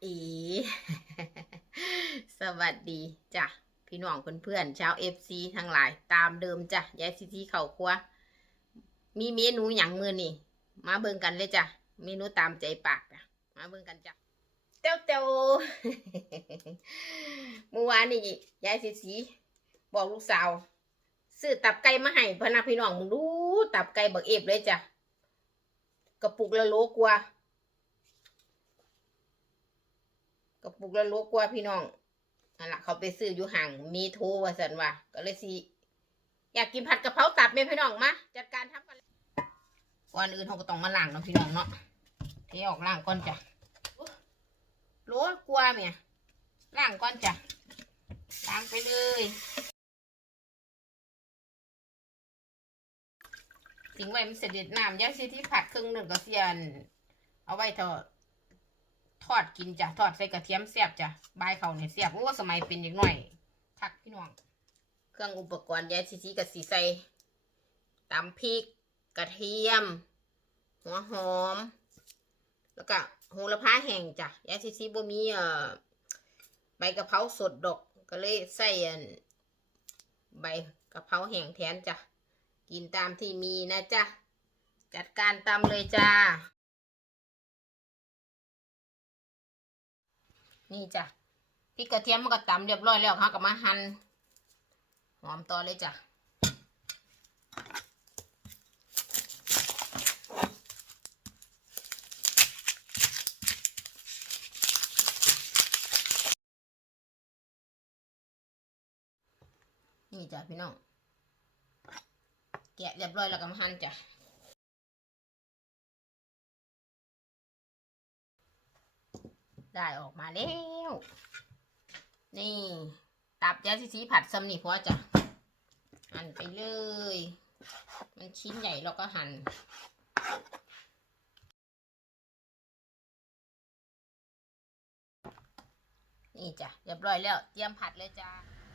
เอ สวัสดีจ้ะพี่น้องเพื่อนๆชาวเอฟซีทั้งหลาย ตามเดิมจ้ะยายซีซีเข่าครัว มีเมนูอย่างมือนี่ มาเบิ่งกันเลยจ้ะเมนูตามใจปากจ้ะมาเบิ่งกันจ้ะเต้าเต้าเมื่อวานนี่ยายซีซีบอกลูกสาวซื้อตับไก่มาให้พะนะพี่น้องมึงดูตับไก่บักเอฟเลยจ้ะกระปุกละโลกว่า กระปุกละโลกว่าพี่น้องนั่นละเขาไปซื้ออยู่ห่างมีโทรว่าสันว่าก็เลยสิอยากกินผัดกะเพราตับไหมพี่น้องมาจัดการทำกันก่อนอื่นเขาก็ต้องมาล้างเนาะพี่น้องเนาะเทออกล้างก่อนจ้ะโลกว่าเมียล้างก่อนจ้ะล้างไปเลยทิ้งไว้มันเสด็จน้ำยาซีที่ผัดครึ่งหนึ่งก็เสียน เอาไว้เถอะ ทอดกินจ้ะทอดใส่กระเทียมแซ่บจ้ะใบเขาเนี่ยแซ่บโอ้สมัยเป็นเด็กหน่อยทักพี่น้อง เครื่องอุปกรณ์ยายซีซีกับสีใส่ตำพริก กระเทียม หัวหอม แล้วก็โหระพาแห้งจ้ะยายซีซีบ่มีเอ่อใบกะเพราสดดอกก็เลยใส่ใบกะเพราแห้งแทนจ้ะกินตามที่มีนะจ๊ะจัดการตำเลยจ้า นี่จ้ะพริกกระเทียมมันก็ตำเรียบร้อยแล้วเขาก็มาหั่นหอมต่อเลยจ้ะนี่จ้ะพี่น้องแกะเรียบร้อยแล้วก็มาหั่นจ้ะ ได้ออกมาแล้ว นี่ ตับยาซีซีผัดซ้ำนี่พอจ้ะหั่นไปเลย มันชิ้นใหญ่เราก็หั่นนี่จ้ะเรียบร้อยแล้ว เตรียมผัดเลยจ้ะ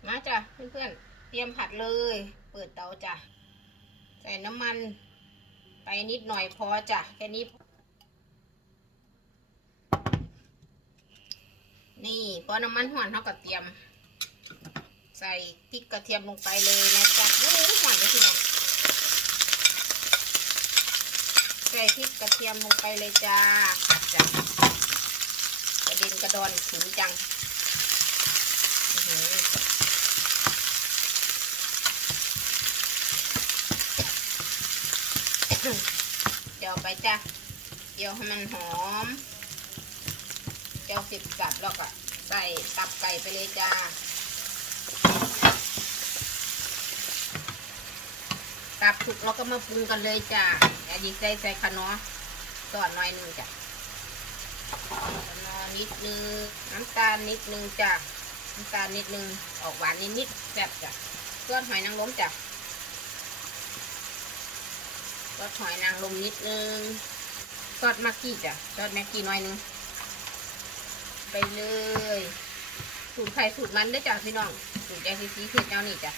มาจ้ะเพื่อนๆเตรียมผัดเลย เปิดเตาจ้ะใส่น้ำมัน ไปนิดหน่อยพอจ้ะแค่นี้ นี่พ อน้ำมันห่อนเขาก็เตรียม ใส่พริกกระเทียมลงไปเลยนะจ๊ะโอ้โหหอนเลยพี่น้องใส่พริกกระเทียมลงไปเลยจ้าจ้ะกระเด็นกระดอนถึงจังเดี๋ยวไปจ้ะเดี๋ยวให้มันหอมเจ้าสิบสับแล้วก็ ใส่ตับไก่ไปเลยจ้า ตับถูกแล้วก็มาปรุงกันเลยจ้าอย่าดีใส่ใส่ขนอสอดหน่อยหนึงจ้ะขนอนิดนึง น้ำตาลนิดนึงจ้ะน้ำตาลนิดนึง ออกหวานนิดนิดแซ่บจ้ะส่วนหอยนางรมจ้ะซอสหอยนางรมนิดนึงซอสมักกี้จ้ะซอสแม็กกี้หน่อยนึง ไปเลย สูตรไข่สูตรมันด้อจ้ะพี่น้อง สูตรแจซีซีเผ็ดเจ้านี่จ้ะ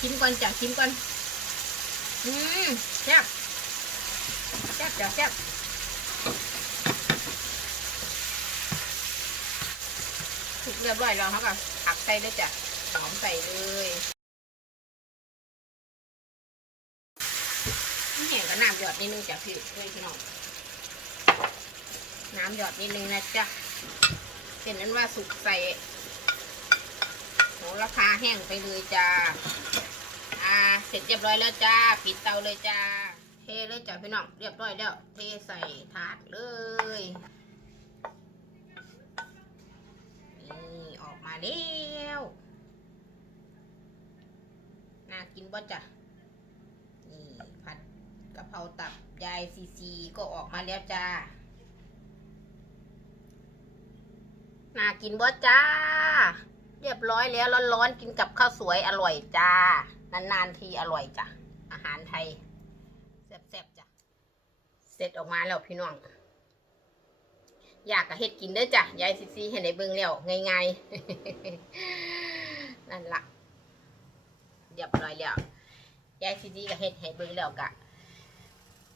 ชิมก่อนจ้ะชิมก่อน อืมแซ่บแซ่บจ้ะแซ่บถูกเรียบร้อยแล้วเขาก็ผักใส่เลยจ้ะหอมใส่เลยนี่แห้งกับน้ำหยอดนิดนึงจ้ะพี่เอ้ยพี่น้อง น้ำหยอดนิดนึงนะจ๊ะเป็นนั้นว่าสุกใส่โหระพาแห้งไปเลยจ้าอ่าเสร็จเรียบร้อยแล้วจ้าปิดเตาเลยจ้าเทเลยจ้ะพี่น้องเรียบร้อยแล้วเทใส่ถาดเลยนี่ออกมาแล้วน่ากินบ่จ้ะนี่ผัดกะเพราตับยายซีซีก็ออกมาแล้วจ้า น่ากินบ่จ้า เรียบร้อยแล้วร้อนๆกินกับข้าวสวยอร่อยจ้า นานๆทีอร่อยจ้ะอาหารไทยแซ่บๆจ้ะเสร็จออกมาแล้วพี่น้อง อยากกะเฮ็ดกินเด้อจ้ะยายซิซี่ให้ในเบิ่งแล้วง่ายๆนั่นละเรียบร้อยแล้วยายซิซี่ก็เฮ็ดให้เบิ่งแล้วกะ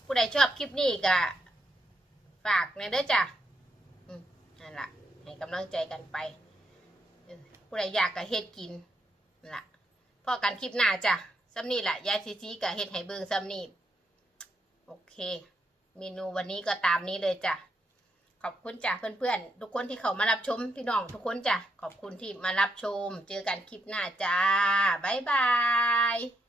ผู้ใดชอบคลิปนี้ก็ฝากในอยเด้อจ้ะ อืมนั่นละลังใจกันไปผู้ใดอยากก็เฮ็ดกินนั่นล่ะพอกันคลิปหน้าจ้ะซ้ำนี่แหละยายซีซีกับเฮ็ดให้เบิงซ้ำนี่โอเค เมนูวันนี้ก็ตามนี้เลยจ้ะขอบคุณจ้ะเพื่อนๆ ทุกคนที่เขามารับชมพี่น้องทุกคนจ้ะขอบคุณที่มารับชม เจอกันคลิปหน้าจ้าบ๊ายบาย